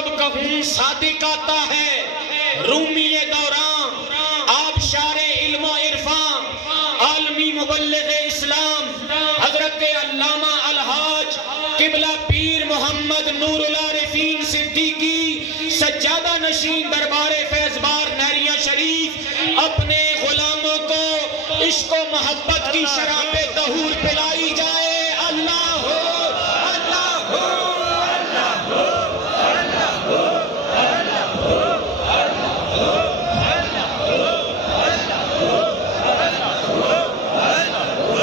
کب کہوں صادق آتا ہے رومی دوران، آبشار علم و عرفان، عالمی مبلغ اسلام حضرت علامہ الحاج قبلہ پیر محمد نور العارفین صدیقی سجادہ نشین دربار فیضبار نہریہ شریف اپنے غلاموں کو عشق و محبت کی شراب طہور پلائی جائے۔ اللہ ہو، اللہ ہو، اللہ ہو، اللہ ہو، اللہ ہو، اللہ ہو، اللہ ہو، اللہ ہو، اللہ ہو،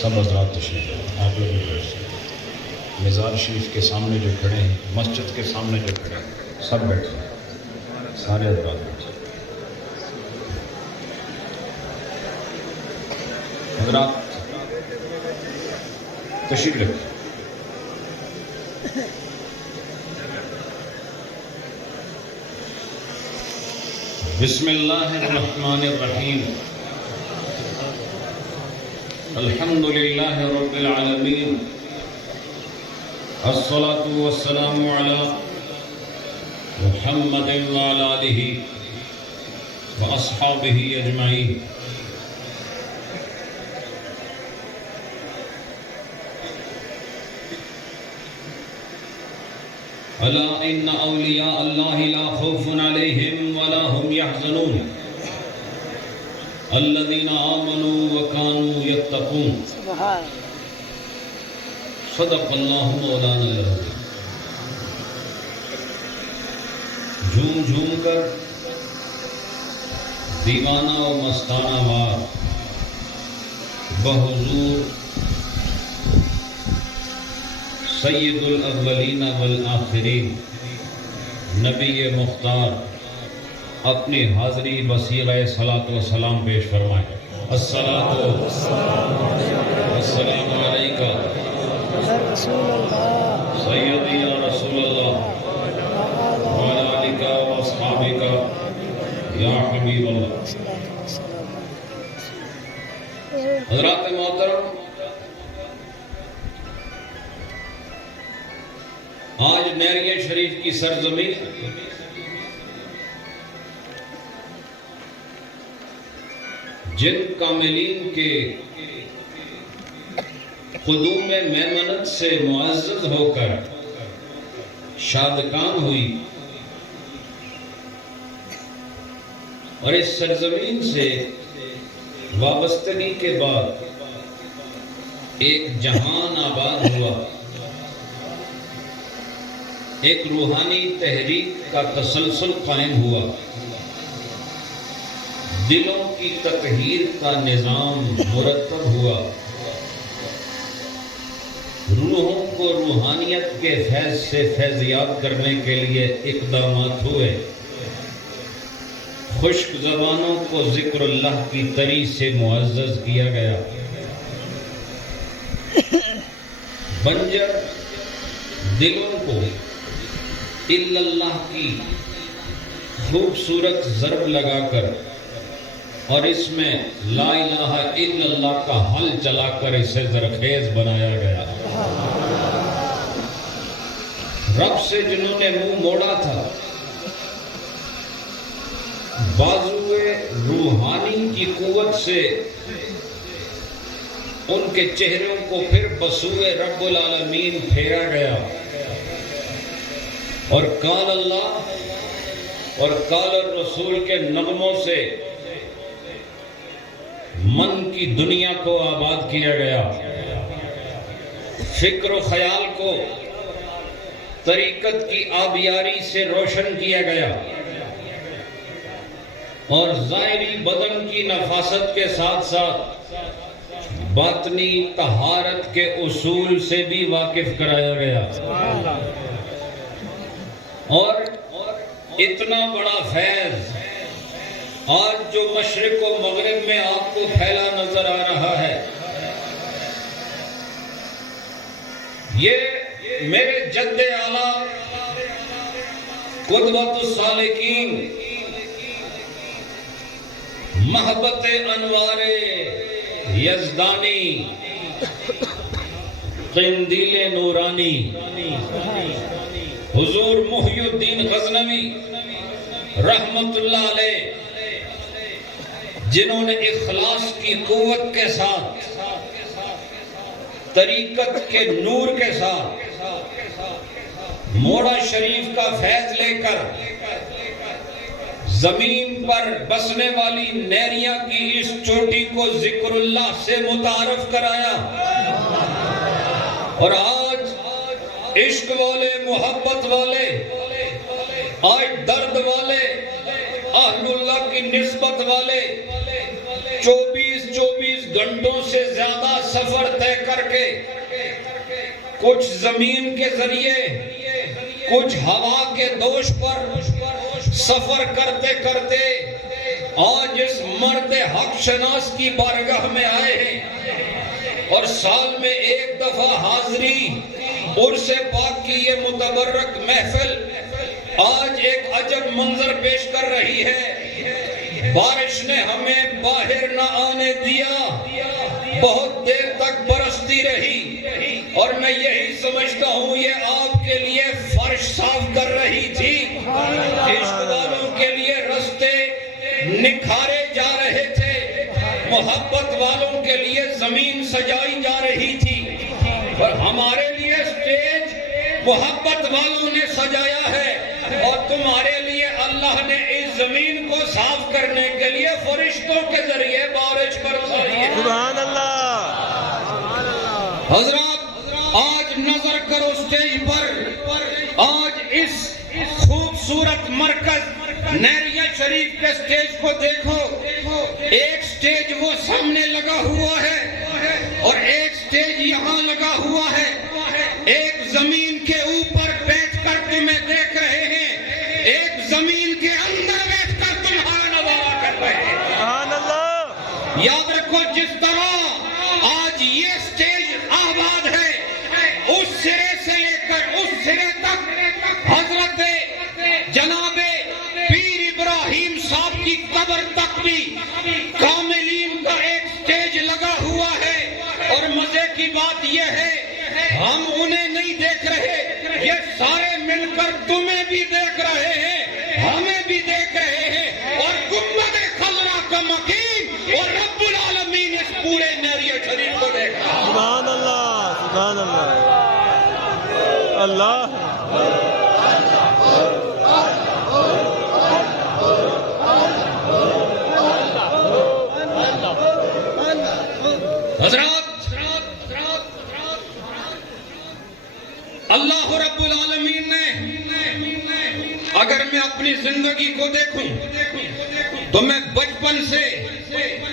سب حضرات تشریف آپ لوگ بھی بیٹھ سکتے، مزار شریف کے سامنے جو کھڑے ہیں، مسجد کے سامنے جو کھڑے ہیں، سب بیٹھے، سارے حضرات بیٹھے۔ حضرات تشریف رکھیں۔ بسم اللہ الرحمن الرحیم، الحمد للہ رب العالمین، الصلاة والسلام علی محمد وعلی آلہ واصحابہ اجمعین۔ الا ان اولیاء اللہ لا خوف علیہم ولا هم يحزنون الذين آمنوا وكانوا يتقون۔ صدق اللہ مولانا العظیم۔ جھوم جھوم کر دیوانہ و مستانہ وار بحضور سید الاولین والآخرین نبی مختار اپنی حاضری بصیغہ صلاۃ و سلام پیش فرمائیں۔ الصلاۃ والسلام علیکہ سیدی یا رسول اللہ وعلی آلکہ واصحابکہ یا حبیب اللہ۔ حضرات محترم، آج نہریہ شریف کی سرزمین جن کاملین کے قدوم میمنت سے معزز ہو کر شادکان ہوئی، اور اس سرزمین سے وابستگی کے بعد ایک جہان آباد ہوا، ایک روحانی تحریک کا تسلسل قائم ہوا، دلوں کی تطہیر کا نظام مرتب ہوا، روحوں کو روحانیت کے فیض سے فیضیاب کرنے کے لیے اقدامات ہوئے، خشک زبانوں کو ذکر اللہ کی تری سے معزز کیا گیا، بنجر دلوں کو الا اللہ کی خوبصورت ضرب لگا کر اور اس میں لا الہ الا اللہ کا حل چلا کر اسے زرخیز بنایا گیا۔ رب سے جنہوں نے منہ موڑا تھا، بازوئے روحانی کی قوت سے ان کے چہروں کو پھر بسوئے رب العالمین پھیرا گیا، اور قال اللہ اور قال الرسول کے نغموں سے من کی دنیا کو آباد کیا گیا، فکر و خیال کو طریقت کی آبیاری سے روشن کیا گیا، اور ظاہری بدن کی نفاست کے ساتھ ساتھ باطنی طہارت کے اصول سے بھی واقف کرایا گیا، اور اتنا بڑا فیض آج جو مشرق و مغرب میں آپ کو پھیلا نظر آ رہا ہے، یہ میرے جد اعلیٰ قدوۃ السالکین محبت انوار یزدانی قندیل نورانی حضور محی الدین غزنوی رحمت اللہ علیہ، جنہوں نے اخلاص کی قوت کے ساتھ، طریقت کے نور کے ساتھ موڑا شریف کا فیض لے کر زمین پر بسنے والی نیریا کی اس چوٹی کو ذکر اللہ سے متعارف کرایا، اور آج عشق والے، محبت والے، آج درد والے، اہل اللہ کی نسبت والے 24 گھنٹوں سے زیادہ سفر طے کر کے، کچھ زمین کے ذریعے، کچھ ہوا کے دوش پر سفر کرتے کرتے آج اس مرد حق شناس کی بارگاہ میں آئے ہیں، اور سال میں ایک دفعہ حاضری عرس پاک کی یہ متبرک محفل آج ایک عجب منظر پیش کر رہی ہے۔ بارش نے ہمیں باہر نہ آنے دیا، بہت دیر تک برستی رہی، اور میں یہی سمجھتا ہوں یہ آپ کے لیے فرش صاف کر رہی تھی، عشق والوں کے لیے رستے نکھارے جا رہے تھے، محبت والوں کے لیے زمین سجائی جا رہی تھی، اور ہمارے لیے اسٹیج محبت والوں نے سجایا ہے، اور تمہارے لیے اللہ نے اس زمین کو صاف کرنے کے لیے فرشتوں کے ذریعے بارش برسائی ہے۔ سبحان اللہ۔ حضرات آج نظر کرو اسٹیج پر، آج اس خوبصورت مرکز نیریا شریف کے اسٹیج کو دیکھو، ایک اسٹیج وہ سامنے لگا ہوا ہے اور ایک اسٹیج یہاں لگا ہوا ہے، ایک زمین کے اوپر بیٹھ کر تمہیں دیکھ رہے ہیں، ایک زمین کے اندر بیٹھ کر تمہارا نظارہ کر رہے ہیں۔ سبحان اللہ۔ یاد رکھو جس طرح آج یہ اسٹیج آباد ہے، اس سرے سے لے کر اس سرے تک حضرت جناب پیر ابراہیم صاحب کی قبر تک بھی کاملین کا ایک اسٹیج لگا ہوا ہے، اور مزے کی بات یہ ہے ہم انہیں نہیں دیکھ رہے، یہ سارے مل کر تمہیں بھی دیکھ رہے ہیں، ہمیں بھی دیکھ رہے ہیں، اور گنبد خضرا کا مکین اور رب العالمین اس پورے نیریا شریف کو دیکھ رہا ہے۔ سبحان اللہ، سبحان اللہ، اللہ۔ حضرات اللہ رب العالمین نے، اگر میں اپنی زندگی کو دیکھوں تو میں بچپن سے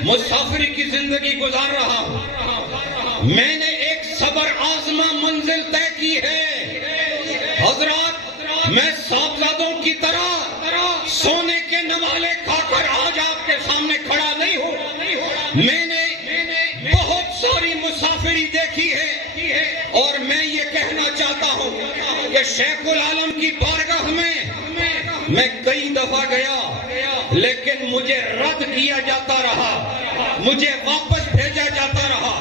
مسافری کی زندگی گزار رہا ہوں، میں نے ایک صبر آزما منزل طے کی ہے۔ حضرات میں صاحبزادوں کی طرح سونے کے نوالے کھا کر آج آپ کے سامنے کھڑا نہیں ہوں، میں نے بہت ساری مسافری دیکھی ہے، اور میں یہ کہنا چاہتا ہوں کہ شیخ العالم کی بارگاہ میں کئی دفعہ گیا، لیکن مجھے رد کیا جاتا رہا، مجھے واپس بھیجا جاتا رہا،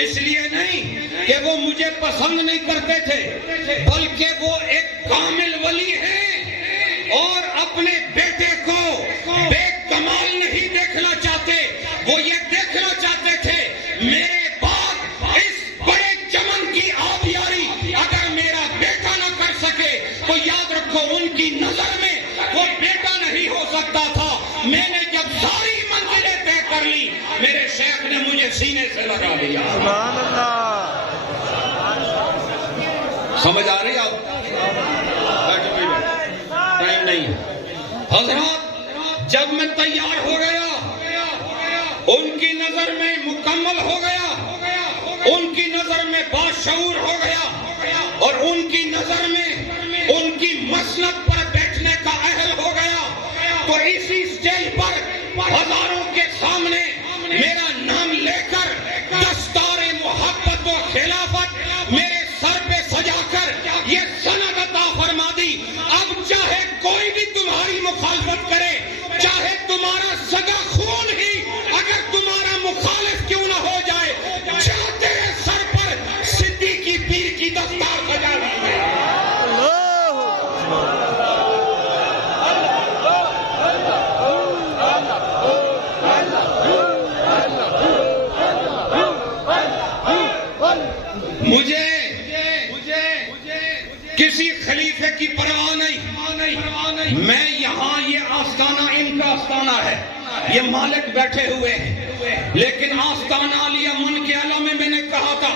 اس لیے نہیں کہ وہ مجھے پسند نہیں کرتے تھے، بلکہ وہ ایک کامل ولی ہیں اور اپنے بیٹے کو بے کمال نہیں دیکھنا چاہتے، وہ یہ دیکھنا چاہتے تھے میرے بعد اس بڑے چمن کی آبیاری اگر میرا بیٹا نہ کر سکے تو یاد رکھو ان کی نظر میں وہ بیٹا نہیں ہو سکتا تھا۔ میں نے جب ساری منزلیں طے کر لی، میرے شیخ نے مجھے سینے سے لگا لیا۔ سبحان اللہ۔ سمجھ آ رہی آپ؟ ٹائم نہیں ہے۔ حضرات جب میں تیار ہو گیا، ان کی نظر میں مکمل ہو گیا، ان کی نظر میں باشعور ہو گیا، اور ان کی نظر میں ان کی مسند پر بیٹھنے کا اہل ہو گیا، تو اسی اسٹیج پر ہزاروں کے سامنے میرا نام لے کر دستار محبت و خلافت میرے سر پہ سجا کر یہ سند عطا فرما دی. اب چاہے کوئی بھی تمہاری مخالفت کرے، چاہے تمہارا سگا خون ہی اگر تمہارا مخالف کیوں نہ ہو جائے، جا تیرے سر پر صدیقی پیر کی دستار سجا دی ہے. مجھے کسی خلیفے کی پرواہ نہیں. میں یہاں، یہ آستانہ ان کا آستانہ ہے، یہ مالک بیٹھے ہوئے ہیں، لیکن آستانہ علی من کے اعلیٰ میں نے کہا تھا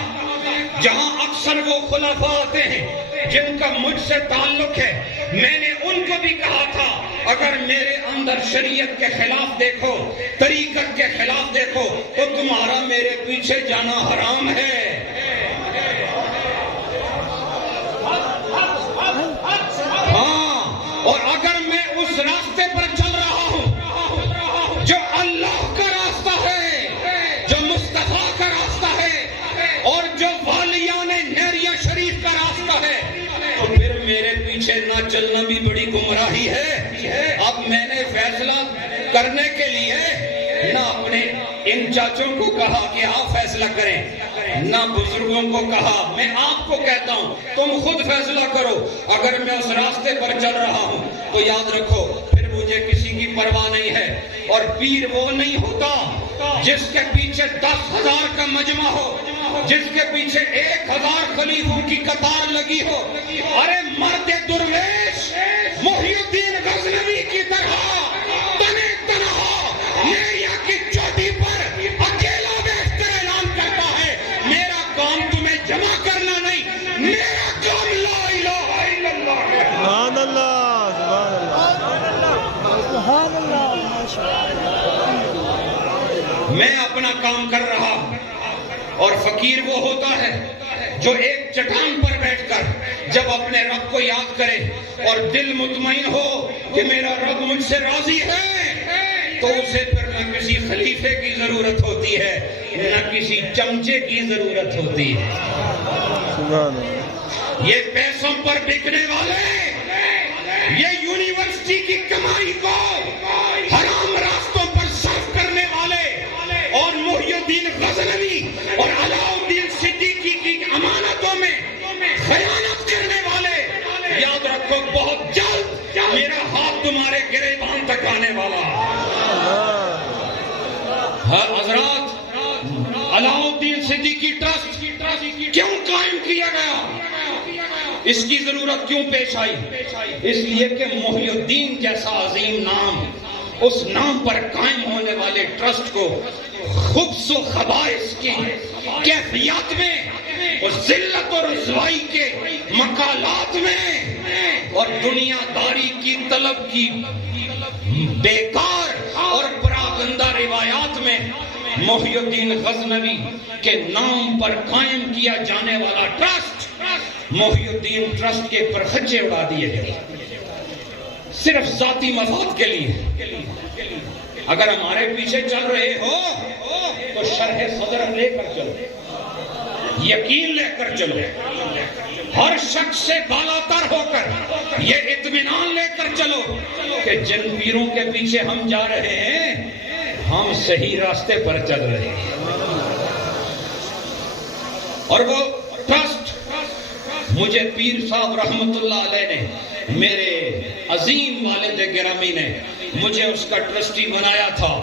جہاں اکثر وہ خلفاء آتے ہیں جن کا مجھ سے تعلق ہے، میں نے ان کو بھی کہا تھا اگر میرے اندر شریعت کے خلاف دیکھو، طریقت کے خلاف دیکھو تو تمہارا میرے پیچھے جانا حرام ہے. اور اگر میں اس راستے پر چل رہا ہوں جو اللہ کا راستہ ہے، جو مصطفیٰ کا راستہ ہے، اور جو والیان نیریہ شریف کا راستہ ہے، تو پھر میرے پیچھے نہ چلنا بھی بڑی گمراہی ہے. اب میں نے فیصلہ کرنے کے لیے نہ اپنے ان چاچوں کو کہا کہ آپ فیصلہ کریں، نہ بزرگوں کو کہا. میں آپ کو کہتا ہوں تم خود فیصلہ کرو. اگر میں اس راستے پر چل رہا ہوں تو یاد رکھو پھر مجھے کسی کی پرواہ نہیں ہے. اور پیر وہ نہیں ہوتا جس کے پیچھے 10,000 کا مجمع ہو، جس کے پیچھے 1,000 خلیفوں کی قطار لگی ہو. ارے مرد درویش محی الدین غزنوی کی طرح تنے تنہا نیریا کی چوٹی پر اکیلا بیٹھ کر اعلان کرتا ہے میرا کام تمہیں جمع کرنا نہیں، میرا کام لا الہ الا اللہ ہے. سبحان اللہ، سبحان اللہ، سبحان اللہ. میں اپنا کام کر رہا ہوں. اور فقیر وہ ہوتا ہے جو ایک چٹان پر بیٹھ کر جب اپنے رب کو یاد کرے اور دل مطمئن ہو کہ میرا رب مجھ سے راضی ہے، تو اسے پھر نہ کسی خلیفے کی ضرورت ہوتی ہے، نہ کسی چمچے کی ضرورت ہوتی ہے. سبحان اللہ. یہ پیسوں پر بکنے والے، یہ یونیورسٹی کی کمائی کو حرام راستوں پر صرف کرنے والے، اور محی الدین غزنوی اور علاؤالدین صدیقی کی امانتوں میں خیانت کرنے والے، یاد رکھو بہت جلد میرا ہاتھ تمہارے گریبان تک آنے والا. حضرات، علاؤالدین صدیقی ٹرسٹ کیوں قائم کیا گیا؟ اس کی ضرورت کیوں پیش آئی؟ اس لیے کہ محی الدین جیسا عظیم نام، اس نام پر قائم ہونے والے ٹرسٹ کو خبث و خبائث کی کیفیات میں اور ذلت و رسوائی کے مقالات میں اور دنیا داری کی طلب کی بیکار اور پراگندہ روایات میں محی الدین غزنوی کے نام پر قائم کیا جانے والا ٹرسٹ، محی الدین ٹرسٹ کے پرخچے اڑا دیے گئے صرف ذاتی مفاد کے لیے. اگر ہمارے پیچھے چل رہے ہو تو شرح صدر لے کر چلو، یقین لے کر چلو، ہر شخص سے بالا تر ہو کر یہ اطمینان لے کر چلو کہ جن پیروں کے پیچھے ہم جا رہے ہیں ہم صحیح راستے پر چل رہے ہیں. اور وہ ٹرسٹ مجھے پیر صاحب رحمت اللہ علیہ نے، میرے عظیم والد گرامی نے مجھے اس کا ٹرسٹی بنایا تھا.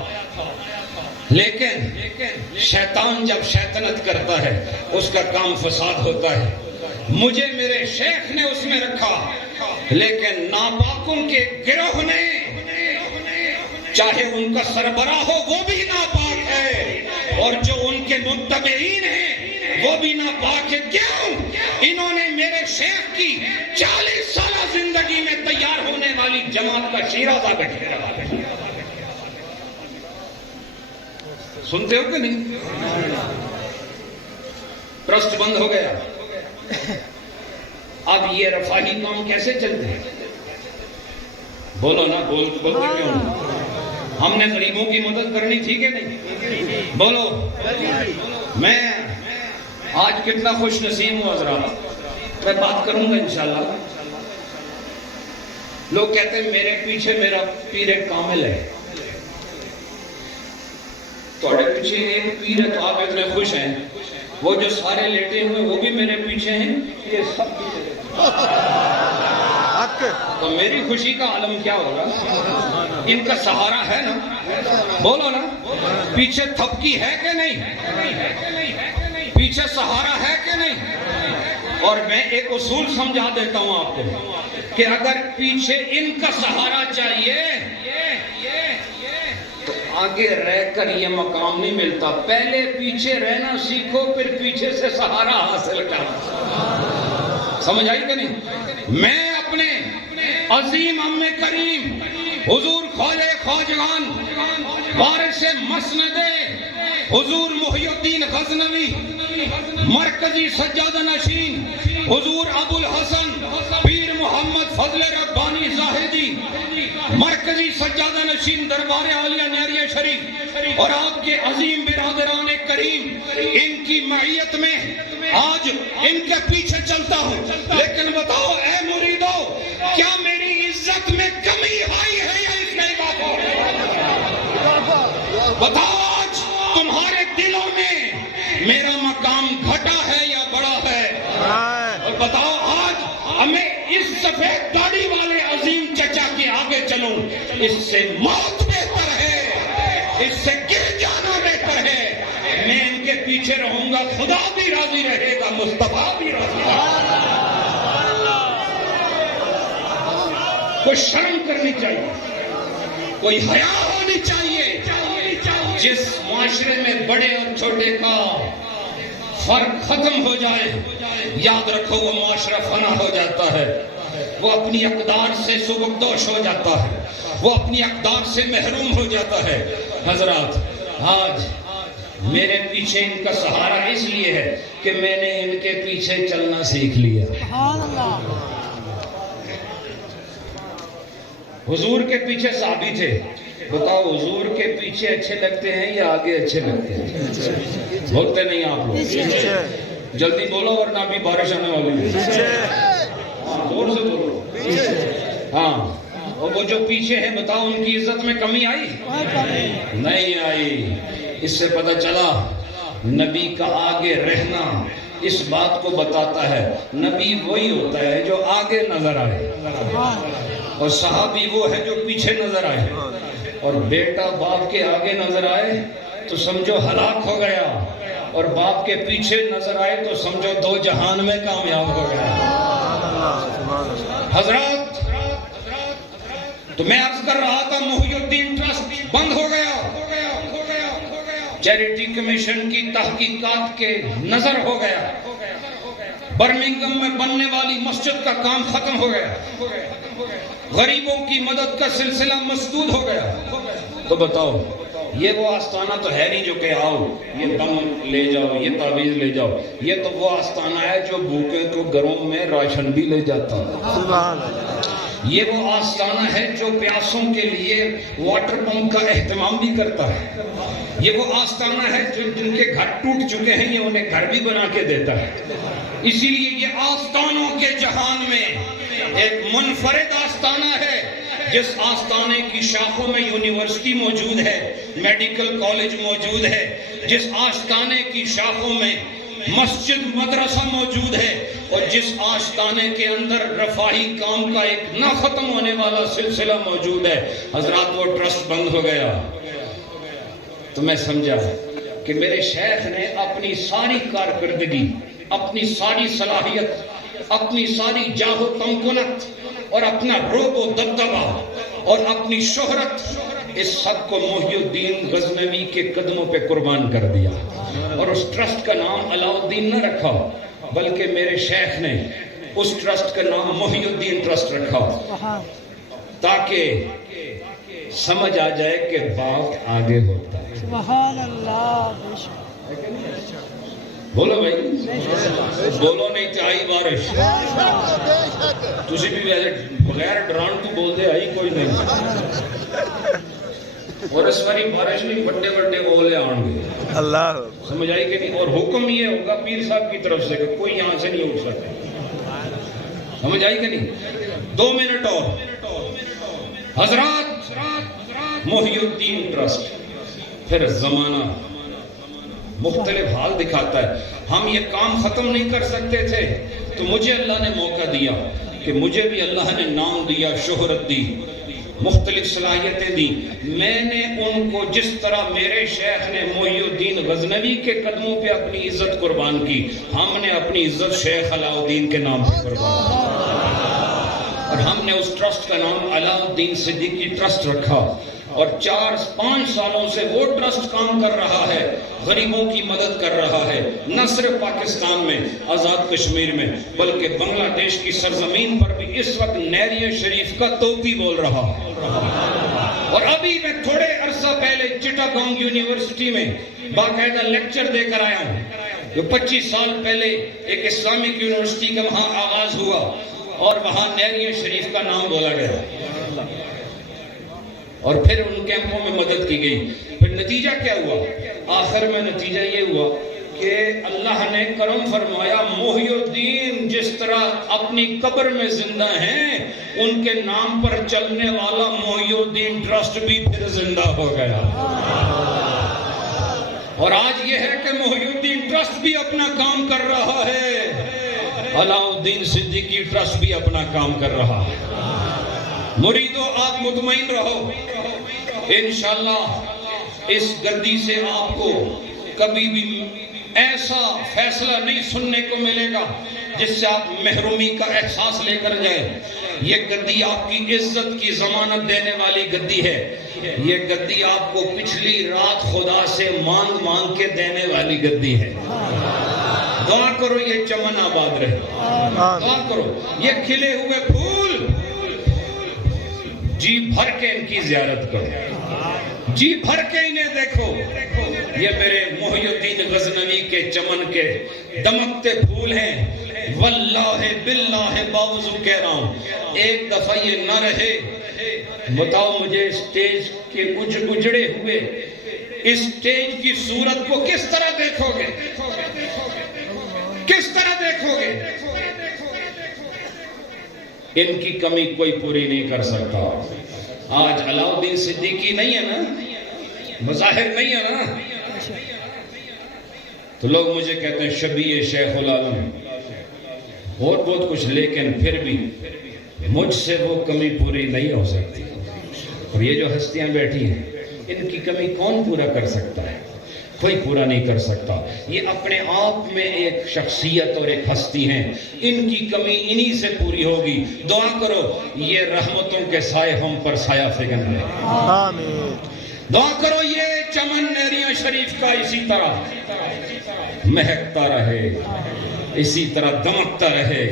لیکن شیطان جب شیطنت کرتا ہے اس کا کام فساد ہوتا ہے. مجھے میرے شیخ نے اس میں رکھا، لیکن ناپاکوں کے گروہ نے، چاہے ان کا سربراہ ہو وہ بھی ناپاک ہے، اور جو ان کے متبعین ہیں وہ بھی ناپاک ہے. کیوں؟ انہوں نے میرے شیخ کی 40 سالہ زندگی میں تیار ہونے والی جماعت کا شیرازہ بٹھے رہا. سنتے ہو کہ نہیں؟ ٹرسٹ بند ہو گیا. اب یہ رفاہی کام کیسے چلتے ہیں؟ بولو نا، بولتے کیوں؟ ہم نے غریبوں کی مدد کرنی تھی کہ نہیں؟ بولو. میں آج کتنا خوش نصیب ہوں حضرات. میں بات کروں گا انشاءاللہ. لوگ کہتے ہیں میرے پیچھے میرا پیر کامل ہے. تھوڑے پیچھے ایک پیر ہے تو آپ اتنے خوش ہیں. وہ جو سارے لیٹے ہوئے وہ بھی میرے پیچھے ہیں. یہ سب پیچھے تو میری خوشی کا عالم کیا ہوگا؟ ان کا سہارا ہے نا. بولو نا. پیچھے تھپکی ہے کہ نہیں؟ پیچھے سہارا ہے کہ نہیں؟ اور میں ایک اصول سمجھا دیتا ہوں آپ کو کہ اگر پیچھے ان کا سہارا چاہیے تو آگے رہ کر یہ مقام نہیں ملتا. پہلے پیچھے رہنا سیکھو پھر پیچھے سے سہارا حاصل کرنا. سمجھ آئی کہ نہیں؟ میں اپنے عظیم ام کریم حضور خواجہ خواجگان وارث مسند حضور محی الدین غزنوی مرکزی سجادہ نشین حضور ابو الحسن پیر محمد فضل ربانی زاہدی مرکزی سجادہ نشین دربار عالیہ نیریہ شریف اور آپ کے عظیم برادران کریم ان کی معیت میں آج ان کے پیچھے چلتا ہوں. لیکن بتاؤ اے مریدو, کیا میری عزت میں کمی آئی ہے یا اس میں اضافہ ہو رہا ہے؟ بتاؤ آج تمہارے دلوں میں میرا مقام گھٹا ہے یا بڑا ہے؟ اور بتاؤ آج ہمیں اس سفید داڑھی والے عظیم چچا کے آگے چلوں, اس سے موت بہتر ہے, اس سے گر جانا بہتر ہے. میں ان کے پیچھے رہوں گا, خدا بھی راضی رہے گا, مصطفیٰ بھی راضی رہے گا. کوئی شرم کرنی چاہیے, کوئی حیا ہونی چاہیے. جس معاشرے میں بڑے اور چھوٹے کا فرق ختم ہو جائے, یاد رکھو وہ معاشرہ فنا ہو جاتا ہے. وہ اپنی اقدار سے سبکدوش ہو جاتا ہے, وہ اپنی اقدار سے محروم ہو جاتا ہے. حضرات, آج میرے پیچھے ان کا سہارا اس لیے ہے کہ میں نے ان کے پیچھے چلنا سیکھ لیا. حضور کے پیچھے صحابی تھے. بتاؤ حضور کے پیچھے اچھے لگتے ہیں یا آگے اچھے لگتے ہیں؟ بولتے نہیں آپ لوگ, جلدی بولو ورنہ بھی بارش آنے والی ہے. ہاں زور سے بولو. ہاں, اور وہ جو پیچھے ہیں بتاؤ ان کی عزت میں کمی آئی؟ نہیں آئی. اس سے پتہ چلا نبی کا آگے رہنا اس بات کو بتاتا ہے نبی وہی ہوتا ہے جو آگے نظر آئے, اور صحابی وہ ہے جو پیچھے نظر آئے. اور بیٹا باپ کے آگے نظر آئے تو سمجھو ہلاک ہو گیا, اور باپ کے پیچھے نظر آئے تو سمجھو دو جہان میں کامیاب ہو گیا. حضرات, تو میں عرض کر رہا تھا محی الدین ٹرسٹ بند ہو گیا. چیریٹی کمیشن کی تحقیقات کے نظر ہو گیا. برمنگم میں بننے والی مسجد کا کام ختم ہو گیا. غریبوں کی مدد کا سلسلہ مسدود ہو گیا. تو بتاؤ یہ وہ آستانہ تو ہے نہیں جو کہ آؤ یہ بم لے جاؤ, یہ تعویذ لے جاؤ. یہ تو وہ آستانہ ہے جو بھوکے کو گھروں میں راشن بھی لے جاتا ہے. یہ وہ آستانہ ہے جو پیاسوں کے لیے واٹر پمپ کا اہتمام بھی کرتا ہے. یہ وہ آستانہ ہے جو جن کے گھر ٹوٹ چکے ہیں یہ انہیں گھر بھی بنا کے دیتا ہے. اسی لیے یہ آستانوں کے جہان میں ایک منفرد آستانہ ہے. جس آستانے کی شاخوں میں یونیورسٹی موجود ہے, میڈیکل کالج موجود ہے, جس آستانے کی شاخوں میں مسجد مدرسہ موجود ہے, اور جس آستانے کے اندر رفاہی کام کا ایک نہ ختم ہونے والا سلسلہ موجود ہے. حضرات وہ ٹرسٹ بند ہو گیا. تو میں سمجھا کہ میرے شیخ نے اپنی ساری کارکردگی, اپنی ساری صلاحیت, اپنی ساری جاہ و تمکنت اور اپنا روب و دبدبہ اور اپنی شہرت, اس سب کو محی الدین غزنوی کے قدموں پہ قربان کر دیا. اور اس ٹرسٹ کا نام علاء الدین نہ رکھا بلکہ میرے شیخ نے اس ٹرسٹ کا نام محی الدین ٹرسٹ رکھا تاکہ سمجھ آ جائے کہ باپ آگے ہوتا ہے. سبحان اللہ. بولو بھائی, بولو نہیں تو آئی بارش. تسی بھی ویسے بغیر ڈران تو بول دے آئی کوئی نہیں. اور اس باری بارش میں بڑے بڑے اولے آن گے. اللہ سمجھ آئی کہ نہیں؟ اور حکم یہ ہوگا پیر صاحب کی طرف سے کہ کوئی یہاں سے نہیں اٹھ سکتا. سمجھ آئی کہ نہیں؟ 2 منٹ اور. حضرات محی الدین ٹرسٹ پھر زمانہ مختلف حال دکھاتا ہے. ہم یہ کام ختم نہیں کر سکتے تھے تو مجھے اللہ نے موقع دیا کہ مجھے بھی اللہ نے نام دیا، شہرت دی، مختلف صلاحیتیں دی. میں نے ان کو جس طرح میرے شیخ نے محی الدین غزنوی کے قدموں پہ اپنی عزت قربان کی، ہم نے اپنی عزت شیخ علاء الدین کے نام پہ قربان کی. اور ہم نے اس ٹرسٹ کا نام علاء الدین صدیقی ٹرسٹ رکھا. اور 4-5 سالوں سے وہ ٹرسٹ کام کر رہا ہے، غریبوں کی مدد کر رہا ہے، نہ صرف پاکستان میں، آزاد کشمیر میں، بلکہ بنگلہ دیش کی سرزمین پر بھی اس وقت نیریہ شریف کا توپی بول رہا. اور ابھی میں تھوڑے عرصہ پہلے چٹاگانگ یونیورسٹی میں باقاعدہ لیکچر دے کر آیا ہوں. جو 25 سال پہلے ایک اسلامک یونیورسٹی کا وہاں آغاز ہوا اور وہاں نیریہ شریف کا نام بولا گیا اور پھر ان کیمپوں میں مدد کی گئی. پھر نتیجہ کیا ہوا؟ آخر میں نتیجہ یہ ہوا کہ اللہ نے کرم فرمایا، محی الدین جس طرح اپنی قبر میں زندہ ہیں، ان کے نام پر چلنے والا محی الدین ٹرسٹ بھی پھر زندہ ہو گیا. اور آج یہ ہے کہ محی الدین ٹرسٹ بھی اپنا کام کر رہا ہے، علاء الدین صدیقی ٹرسٹ بھی اپنا کام کر رہا ہے. مریدو آپ مطمئن رہو، انشاءاللہ اس گدی سے آپ کو کبھی بھی ایسا فیصلہ نہیں سننے کو ملے گا جس سے آپ محرومی کا احساس لے کر جائیں. یہ گدی آپ کی عزت کی ضمانت دینے والی گدی ہے. یہ گدی آپ کو پچھلی رات خدا سے مانگ مانگ کے دینے والی گدی ہے. دعا کرو یہ چمن آباد رہے، دعا کرو یہ کھلے ہوئے پھول جی بھر کے ان کی زیارت کرو، جی بھر کے انہیں دیکھو. یہ میرے محی الدین غزنوی کے چمن کے دمکتے پھول ہیں. واللہ باللہ باوضو کہہ رہا ہوں، ایک دفعہ یہ نہ رہے. بتاؤ مجھے اسٹیج کے اجڑے ہوئے اس اسٹیج کی صورت کو کس طرح دیکھو گے؟ کس طرح دیکھو گے؟ ان کی کمی کوئی پوری نہیں کر سکتا. آج علاء الدین صدیقی نہیں ہے نا، بظاہر نہیں ہے نا، تو لوگ مجھے کہتے ہیں شبیہ شیخ العالم اور بہت کچھ، لیکن پھر بھی مجھ سے وہ کمی پوری نہیں ہو سکتی. اور یہ جو ہستیاں بیٹھی ہیں ان کی کمی کون پورا کر سکتا ہے؟ کوئی پورا نہیں کر سکتا. یہ اپنے آپ میں ایک شخصیت اور ایک ہستی ہیں، ان کی کمی انہی سے پوری ہوگی. دعا کرو یہ رحمتوں کے سائے ہم پر سایہ فگن رہے. آمین. دعا کرو یہ چمن نیریہ شریف کا اسی طرح مہکتا رہے، اسی طرح دمکتا رہے.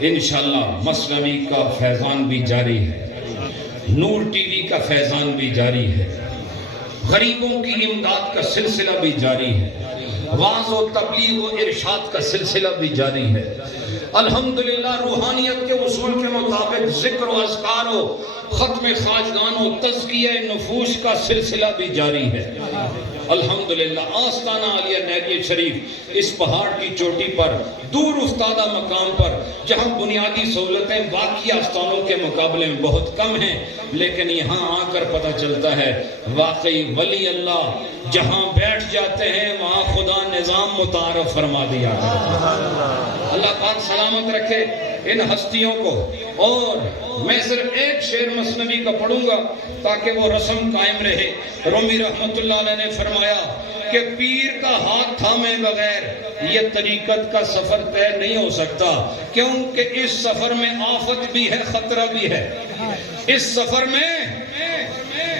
انشاءاللہ مثنوی کا فیضان بھی جاری ہے، نور ٹی وی کا فیضان بھی جاری ہے، غریبوں کی امداد کا سلسلہ بھی جاری ہے، وعظ و تبلیغ و ارشاد کا سلسلہ بھی جاری ہے. الحمدللہ روحانیت کے اصول کے مطابق ذکر و اذکار و ختم خواجگان و تزکیہ نفوس کا سلسلہ بھی جاری ہے. الحمدللہ آستانہ عالیہ نیریہ شریف اس پہاڑ کی چوٹی پر دور افتادہ مقام پر جہاں بنیادی سہولتیں باقی آستانوں کے مقابلے میں بہت کم ہیں، لیکن یہاں آ کر پتہ چلتا ہے واقعی ولی اللہ جہاں بیٹھ جاتے ہیں وہاں خدا نظام متعارف فرما دیا کرتا ہے. اللہ پاک سلامت رکھے ان ہستیوں کو. اور میں صرف ایک شعر مثنوی کا پڑھوں گا تاکہ وہ رسم قائم رہے. رومی رحمت اللہ علیہ نے فرمایا کہ پیر کا ہاتھ تھامے بغیر یہ طریقت کا سفر طے نہیں ہو سکتا، کیونکہ اس سفر میں آفت بھی ہے خطرہ بھی ہے. اس سفر میں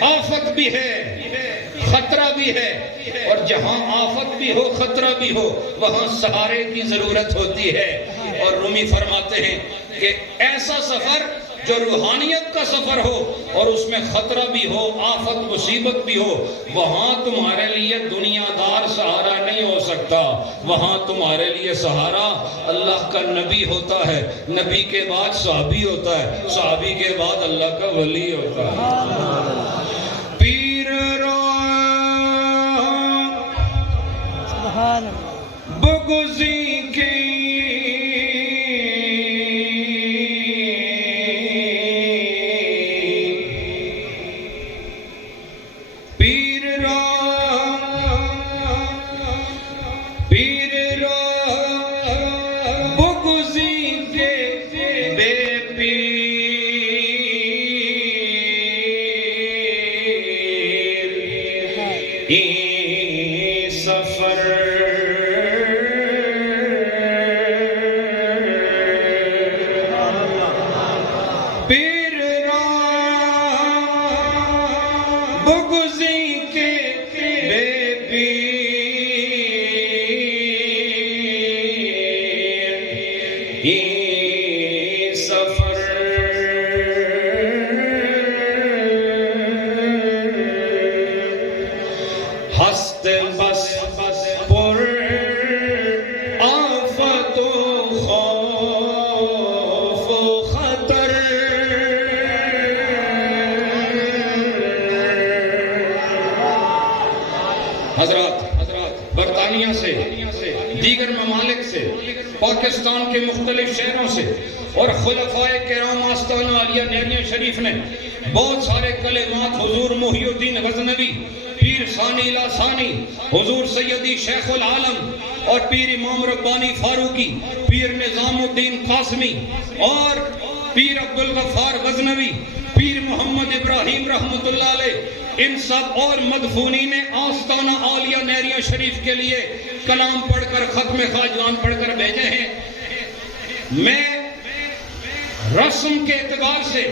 آفت بھی ہے خطرہ بھی ہے، اور جہاں آفت بھی ہو خطرہ بھی ہو وہاں سہارے کی ضرورت ہوتی ہے. اور رومی فرماتے ہیں کہ ایسا سفر جو روحانیت کا سفر ہو اور اس میں خطرہ بھی ہو آفت مصیبت بھی ہو، وہاں تمہارے لیے دنیا دار سہارا نہیں ہو سکتا. وہاں تمہارے لیے سہارا اللہ کا نبی ہوتا ہے، نبی کے بعد صحابی ہوتا ہے، صحابی کے بعد اللہ کا ولی ہوتا ہے. پیر بغضی کی برطانیہ سے، دیگر ممالک سے، پاکستان کے مختلف شہروں سے اور خلفائے کرام آستانہ عالیہ نیریہ شریف نے بہت سارے کلمات حضور محی الدین غزنوی، پیر ثانی لا ثانی، حضور سیدی شیخ العالم اور پیر امام ربانی فاروقی، پیر نظام الدین قاسمی اور پیر عبدالغفار غزنوی، پیر محمد ابراہیم رحمت اللہ علیہ، ان سب اور مدفونین آستانہ عالیہ نیریہ شریف کے لیے کلام پڑھ کر ختم خواجان پڑھ کر بھیجے ہیں۔ میں رسم کے اعتبار سے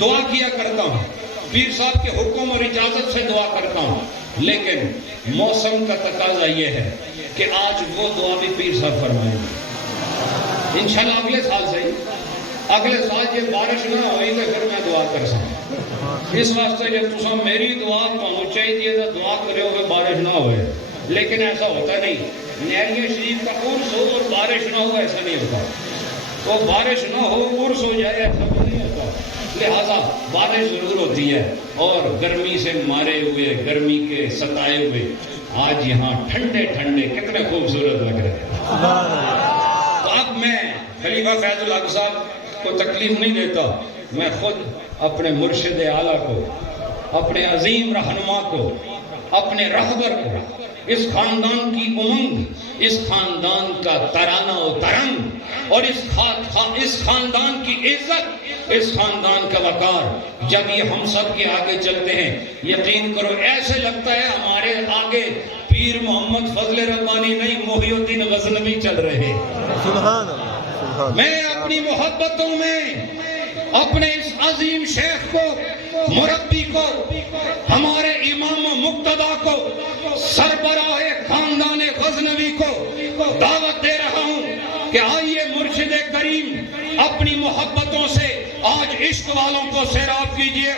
دعا کیا کرتا ہوں، پیر صاحب کے حکم اور اجازت سے دعا کرتا ہوں، لیکن موسم کا تقاضا یہ ہے کہ آج وہ دعا بھی پیر صاحب فرمائیں گے انشاءاللہ اگلے سال سے ہی۔ اگلے سال یہ بارش نہ ہوئی تو پھر میں دعا کر سکتا، اس واسطے جب تسا میری دعا تو چاہیے تو دعا کرے ہوئے بارش نہ ہوئے، لیکن ایسا ہوتا نہیں۔ نیریہ شریف کا عرس ہو اور بارش نہ ہو ایسا نہیں ہوتا، تو بارش نہ ہو عرس ہو جائے ایسا نہیں ہوتا، لہذا بارش ضرور ہوتی ہے۔ اور گرمی سے مارے ہوئے، گرمی کے ستائے ہوئے آج یہاں ٹھنڈے ٹھنڈے کتنے خوبصورت لگ رہے ہیں۔ تو اب میں خلیفہ فیض الحق صاحب کو تکلیف نہیں دیتا، میں خود اپنے مرشد اعلیٰ کو، اپنے عظیم رہنما کو، اپنے رہبر کو، اس خاندان کی امنگ، اس خاندان کا ترانہ و ترنگ اور اس خاندان کی عزت، اس خاندان کا وقار، جب یہ ہم سب کے آگے چلتے ہیں یقین کرو ایسے لگتا ہے ہمارے آگے پیر محمد فضل ربانی نہیں محی الدین غزنوی چل رہے ہیں۔ سبحان اللہ۔ میں اپنی محبتوں میں اپنے اس عظیم شیخ کو، مربی کو، ہمارے امام و مقتدیٰ کو، سربراہ خاندان غزنوی کو دعوت دے رہا ہوں کہ آئیے مرشد کریم اپنی محبتوں سے آج عشق والوں کو سیراب کیجئے۔